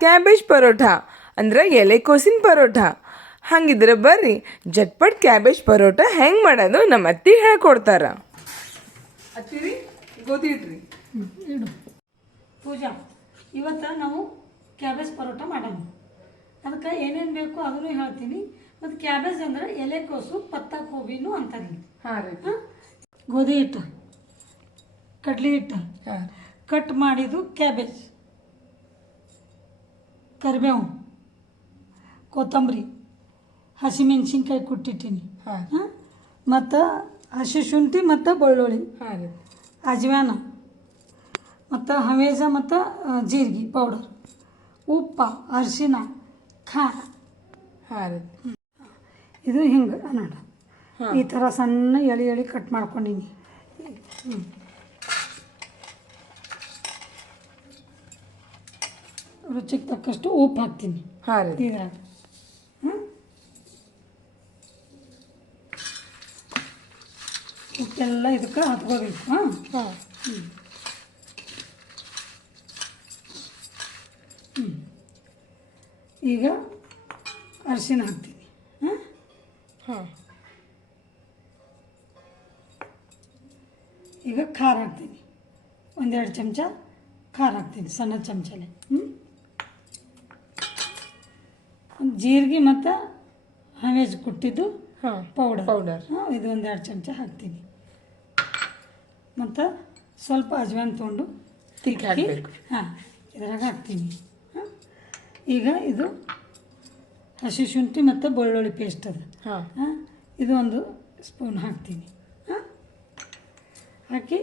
Cabbage paratha ಅಂದ್ರೆ ಎಲೆಕೋಸಿನ ಪರೋಟ ಹಂಗಿದ್ರೆ ಬರ್ರಿ ಜಟ್ಪಟ್ ಕ್ಯಾಬೇಜ್ ಪರೋಟ ಹೆಂಗೆ ಮಾಡೋದು ನಮ್ಮ ಅತ್ತಿ ಹೇಳ್ಕೊಡ್ತಾರ. ಅತ್ತಿರಿ ಗೋಧಿ ಇಡ್ರಿ ಇಡು. ಪೂಜಾ ಇವತ್ತು ನಾವು ಕ್ಯಾಬೇಜ್ ಪರೋಟ ಮಾಡೋಣ ಅದಕ್ಕೆ ಏನೇನು ಬೇಕು ಅದನ್ನು ಹೇಳ್ತೀನಿ. ಮತ್ತು ಕ್ಯಾಬೇಜ್ ಅಂದ್ರೆ ಎಲೆಕೋಸು ಪತ್ತ ಕೋಬಿನೂ ಅಂತಾರೆ ಹಾಂ ರೀ. ಹಾಂ? ಗೋಧಿ ಹಿಟ್ಟು ಕಡ್ಲಿ ಹಿಟ್ಟು. ಹಾಂ ಕಟ್ ಮಾಡಿದ್ದು ಕ್ಯಾಬೇಜ್. ಕರಿಬೇವು ಕೊತ್ತಂಬರಿ ಹಸಿಮೆಣ್ಸಿನ್ಕಾಯಿ ಕುಟ್ಟಿಟ್ಟಿನಿ. ಹಾಂ. ಹಾಂ? ಮತ್ತು ಹಸಿ ಶುಂಠಿ ಮತ್ತು ಬೆಳ್ಳುಳ್ಳಿ. ಹಾಂ ರೀ. ಅಜ್ವಾನ ಮತ್ತು ಹವೇಜ ಮತ್ತು ಜೀರಿಗೆ ಪೌಡರ್ ಉಪ್ಪ ಅರಿಶಿನ ಖಾರ. ಹಾಂ ರೀ. ಇದು ಹಿಂಗೆ ನೋಡ ಈ ಥರ ಸಣ್ಣ ಎಳೆ ಎಳೆ ಕಟ್ ಮಾಡ್ಕೊಂಡಿನಿ. ಹ್ಞೂ ರುಚಿಗೆ ತಕ್ಕಷ್ಟು ಉಪ್ಪು ಹಾಕ್ತೀನಿ. ಹಾಂ ರೀ. ಇದ್ರಾಗ ಉಪ್ಪೆಲ್ಲ ಇದಕ್ಕೆ ಹತ್ಕೋಬೇಕು ಹಾಂ? ಹಾಂ. ಈಗ ಅರಿಶಿನ ಹಾಕ್ತೀನಿ ಹಾಂ? ಹಾಂ. ಈಗ ಖಾರ ಹಾಕ್ತೀನಿ. ಒಂದೆರಡು ಚಮಚ ಖಾರ ಹಾಕ್ತೀನಿ ಸಣ್ಣ ಚಮಚಲೆ ಹ್ಞೂ ಒಂದು ಜೀರಿಗೆ ಮತ್ತು ಹಮೇಜ್ ಕುಟ್ಟಿದ್ದು ಹಾಂ ಪೌಡರ್ ಪೌಡರ್ ಇದು ಒಂದು ಎರಡು ಚಮಚ ಹಾಕ್ತೀನಿ. ಮತ್ತು ಸ್ವಲ್ಪ ಅಜ್ವಾನ್ ತೊಗೊಂಡು ತಿಕ್ಕಿ ಹಾಂ ಇದ್ರಾಗ ಹಾಕ್ತೀನಿ. ಹಾಂ ಈಗ ಇದು ಹಸಿ ಶುಂಠಿ ಮತ್ತು ಬೆಳ್ಳುಳ್ಳಿ ಪೇಸ್ಟ್ ಅದು. ಹಾಂ. ಹಾಂ ಇದು ಒಂದು ಸ್ಪೂನ್ ಹಾಕ್ತೀನಿ. ಹಾಂ ಹಾಕಿ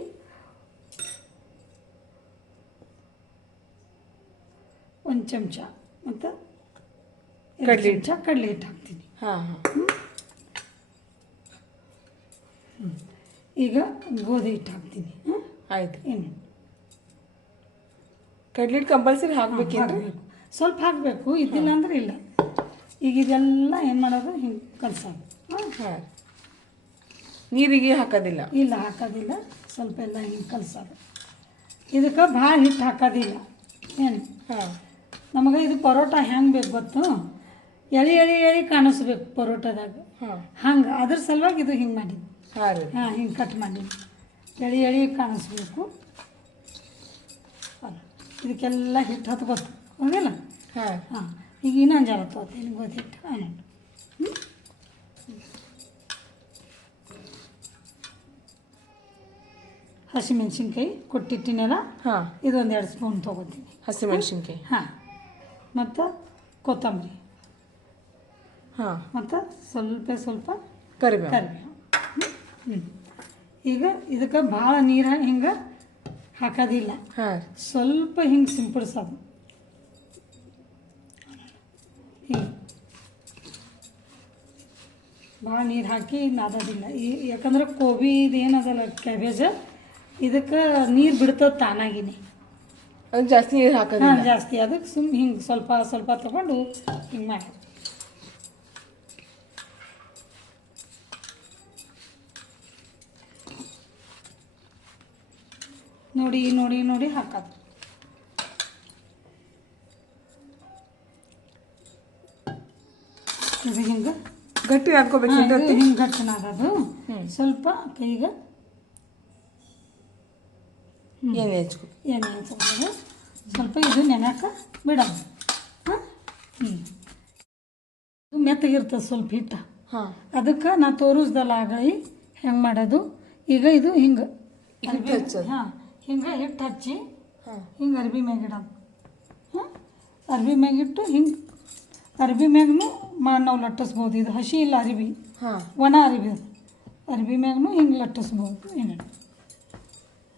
ಒಂದು ಚಮಚ ಮತ್ತು ಕಡ್ಲೆ ಚಮಚ ಕಡಲೆ ಹಿಟ್ಟು ಹಾಕ್ತೀನಿ. ಹಾಂ ಈಗ ಗೋಧಿ ಹಿಟ್ಟು ಹಾಕ್ತೀನಿ. ಹಾಂ ಆಯ್ತು. ಏನು ಹಿಟ್ಟು ಕಂಪಲ್ಸರಿ ಹಾಕ್ಬೇಕು. ಸ್ವಲ್ಪ ಹಾಕಬೇಕು ಇದ್ದಿಲ್ಲ ಅಂದ್ರೆ ಇಲ್ಲ. ಈಗ ಇದೆಲ್ಲ ಏನು ಮಾಡೋದು? ಹಿಂಗೆ ಕಲಸೋದು. ಹಾಂ. ಹಾಂ. ನೀರಿಗೆ ಹಾಕೋದಿಲ್ಲ? ಇಲ್ಲ ಹಾಕೋದಿಲ್ಲ. ಸ್ವಲ್ಪ ಎಲ್ಲ ಹಿಂಗೆ ಕಲಸೋದು. ಇದಕ್ಕೆ ಭಾಳ ಹಿಟ್ಟು ಹಾಕೋದಿಲ್ಲ. ಏನು? ಹಾಂ. ನಮಗೆ ಇದು ಪರೋಟ ಹೆಂಗೆ ಬೇಕು ಗೊತ್ತು? ಎಳೆ ಎಳೆ ಎಳೆ ಕಾಣಿಸ್ಬೇಕು ಪರೋಟದಾಗ. ಹಾಂ. ಹಂಗೆ ಅದ್ರ ಸಲುವಾಗಿ ಇದು ಹಿಂಗೆ ಮಾಡಿ ಹಾಂ ರೀ. ಹಾಂ ಹಿಂಗೆ ಕಟ್ ಮಾಡಿ ಎಳೆ ಎಳೆ ಕಾಣಿಸ್ಬೇಕು. ಇದಕ್ಕೆಲ್ಲ ಹಿಟ್ಟು ಹತ್ಬೇಕು ಹೌದಿಲ್ಲ? ಹಾಂ. ಹಾಂ ಈಗ ಇನ್ನೊಂದು ಜರ ನಿಮ್ಗೆ ಗೋಧಿ ಹಿಟ್ಟು ಹ್ಞೂ ಹಸಿಮೆಣ್ಸಿನ್ಕಾಯಿ ಕೊಟ್ಟಿಟ್ಟಿನೆಲ್ಲ? ಹಾಂ. ಇದೊಂದು ಎರಡು ಸ್ಪೂನ್ ತೊಗೋತೀನಿ. ಹಸಿಮೆಣ್ಸಿನ್ಕಾಯಿ. ಹಾಂ. ಮತ್ತು ಕೊತ್ತಂಬರಿ. ಹಾಂ. ಮತ್ತು ಸ್ವಲ್ಪ ಸ್ವಲ್ಪ ಕರಿಬೇವು. ಕರಿಬೇವು. ಹ್ಞೂ ಈಗ ಇದಕ್ಕೆ ಭಾಳ ನೀರು ಹಿಂಗೆ ಹಾಕೋದಿಲ್ಲ. ಹಾಂ. ಸ್ವಲ್ಪ ಹಿಂಗೆ ಸಿಂಪಡಿಸೋದು. ಹಿಂಗೆ ಭಾಳ ನೀರು ಹಾಕಿ ನಾದೋದಿಲ್ಲ ಈ ಯಾಕಂದ್ರೆ ಕೋಬಿ ಇದೇನದಲ್ಲ ಕ್ಯಾಬೇಜ ಇದಕ್ಕೆ ನೀರು ಬಿಡ್ತದೆ ತಾನಾಗಿನೇ. ಜಾಸ್ತಿ ನೀರು ಹಾಂ ಹಾಕೋದಿಲ್ಲ ಜಾಸ್ತಿ. ಅದಕ್ಕೆ ಸುಮ್ಮನೆ ಹಿಂಗೆ ಸ್ವಲ್ಪ ಸ್ವಲ್ಪ ತೊಗೊಂಡು ಹಿಂಗೆ ಮಾಡಿ ನೋಡಿ ನೋಡಿ ನೋಡಿ ಹಾಕೋದು ಇದು ಹಿಂಗೆ ಗಟ್ಟಿ ಹಾಕೋಬೇಕು ಹಿಂಗೆ ಗಟ್ಟನಾದದು ಹ್ಮ್. ಸ್ವಲ್ಪ ಕೈಗೆ ಏನು ಹೆಚ್ಕೊ? ಎಣ್ಣೆ ಹಚ್ಕೊಂಡು ಸ್ವಲ್ಪ ಇದು ನೆನಕ ಬಿಡೋದು ಹಾಂ? ಹ್ಞೂ ಇದು ಮೆತ್ತಗಿರ್ತದೆ ಸ್ವಲ್ಪ ಹಿಟ್ಟು. ಹಾಂ. ಅದಕ್ಕೆ ನಾ ತೋರಿಸ್ದಲ್ಲ ಆಗಲಿ ಹೆಂಗೆ ಮಾಡೋದು? ಈಗ ಇದು ಹಿಂಗೆ. ಹಾಂ. ಹಿಂಗೆ ಹಿಟ್ಟು ಹಚ್ಚಿ ಹಿಂಗೆ ಅರ್ಬಿ ಮ್ಯಾಗ ಇಡೋದು. ಹಾಂ? ಅರ್ಬಿ ಮ್ಯಾಗಿಟ್ಟು ಹಿಂಗೆ ಅರ್ಬಿ ಮ್ಯಾಗೂ ಮಾ ನಾವು ಲಟ್ಟಿಸ್ಬೋದು. ಇದು ಹಸಿ ಇಲ್ಲ ಅರಿಬಿ. ಹಾಂ. ಒಣ ಅರಿಬಿ ಅದು. ಅರ್ಬಿ ಮ್ಯಾಗೂ ಹಿಂಗೆ ಲಟ್ಟಿಸ್ಬೋದು. ಏನು?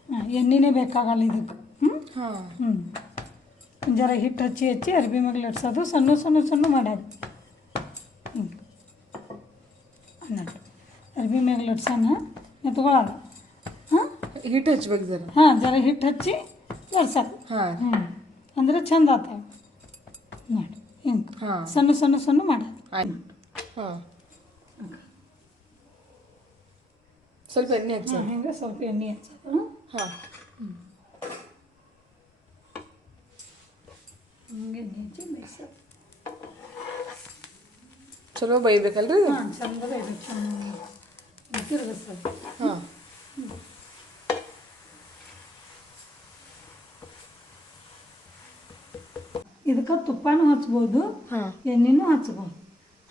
ಹಾಂ ಎಣ್ಣೆನೇ ಬೇಕಾಗಲ್ಲ ಇದಕ್ಕೆ. ಹ್ಞೂ ಹಾಂ. ಹ್ಞೂ ಜರ ಹಿಟ್ಟು ಹಚ್ಚಿ ಹಚ್ಚಿ ಅರ್ಬಿ ಮ್ಯಾಗ ಲಟ್ಸೋದು. ಸಣ್ಣ ಸಣ್ಣ ಸಣ್ಣ ಮಾಡೋದು ಹ್ಞೂ ಅನ್ನಟ್ಟು ಅರ್ಬಿ ಮ್ಯಾಗ ಲಟ್ಸೋಣ. ಎತ್ಕೊಳ್ಳೋದು ಹಿಟ್ಟು ಹಚ್ಬೇಕು ಜರ. ಹಾಂ ಜರ ಹಿಟ್ಟು ಹಚ್ಚಿ ಲಟ್ಸೋದು ಹಾಂ. ಹ್ಞೂ ಅಂದ್ರೆ ಚಂದ ಆತ ನೋಡಿ ಹಿಂಗೆ. ಹಾಂ. ಸಣ್ಣ ಸಣ್ಣ ಸಣ್ಣ ಮಾಡೋದು ಆಯ್ತು. ಹಾಂ. ಸ್ವಲ್ಪ ಎಣ್ಣೆ ಹಚ್ಚ. ಹಿಂಗೆ ಸ್ವಲ್ಪ ಎಣ್ಣೆ ಹಚ್ಚೋದು ಹಾಂ. ಹಿಂಗೆ ನೀಚಿ ಬೇಯಿಸೋದು ಚಲೋ ಬೈಬೇಕಲ್ರಿ? ಹಾಂ ಚಂದ ಬೈಬೇಕು ಹಾಂ. ಇದಕ್ಕೆ ತುಪ್ಪನೂ ಹಚ್ಬೋದು. ಹಾಂ. ಎಣ್ಣೆನೂ ಹಚ್ಬೋದು.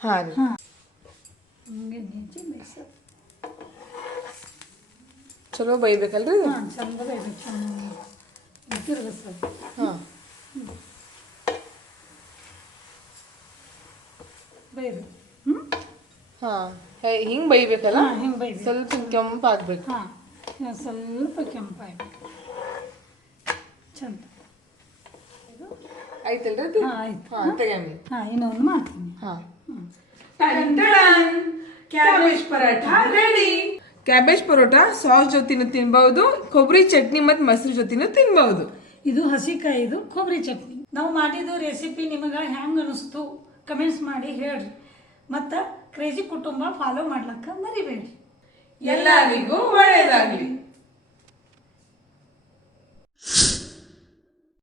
ಹಾಂ ರೀ. ಹಾಂ. ನೀಚಿ ಬೇಯಿಸೋದು ಚಲೋ ಬೈಬೇಕಲ್ರಿ? ಹಾಂ ಚಂದ ಬೇಯಬೇಕು. ಚಂದ ತಿರುಗಿಸೋದು ಹಾಂ. ಬೇಯಬೇಕು. ಹ್ಞೂ ಹಾಂ. ಹಿಂಗೆ ಬೈಬೇಕಲ್ಲ ಹಿಂಗೆ ಬೈ ಸ್ವಲ್ಪ ಕೆಂಪು ಆಗ್ಬೇಕು ಹಾಂ. ಸ್ವಲ್ಪ ಕೆಂಪಾಗಬೇಕು. ಚಂದ. ಆಯ್ತಲ್ರಿ ಅದು? ಹಾಂ ಆಯ್ತು. ಹಾಂ ತೆಗಿಯಮ್ಮಿ ಹಾಂ ಇನ್ನೊಂದು ಮಾಡ್ತೀನಿ. ಹಾಂ. ಹ್ಞೂ cabbage parotta ready cabbage parotta sauce ಜೊತೆನೂ ತಿನ್ಬಹುದು ಕೊಬ್ಬರಿ ಚಟ್ನಿ ಮತ್ತು ಮೊಸರು ಜೊತೆನೂ ತಿನ್ಬಹುದು ಇದು ಹಸಿಕಾಯಿದು ಕೊಬ್ಬರಿ ಚಟ್ನಿ. ನಾವು ಮಾಡಿದ ರೆಸಿಪಿ ನಿಮಗೆ ಹೆಂಗೆ ಅನಿಸ್ತು ಕಮೆಂಟ್ಸ್ ಮಾಡಿ ಹೇಳ್ರಿ. ಮತ್ತ ಕ್ರೇಜಿ ಕುಟುಂಬ ಫಾಲೋ ಮಾಡ್ಲಕ್ಕ ಮರಿಬೇಡ್ರಿ. ಎಲ್ಲರಿಗೂ ಒಳ್ಳೆಯದಾಗಲಿ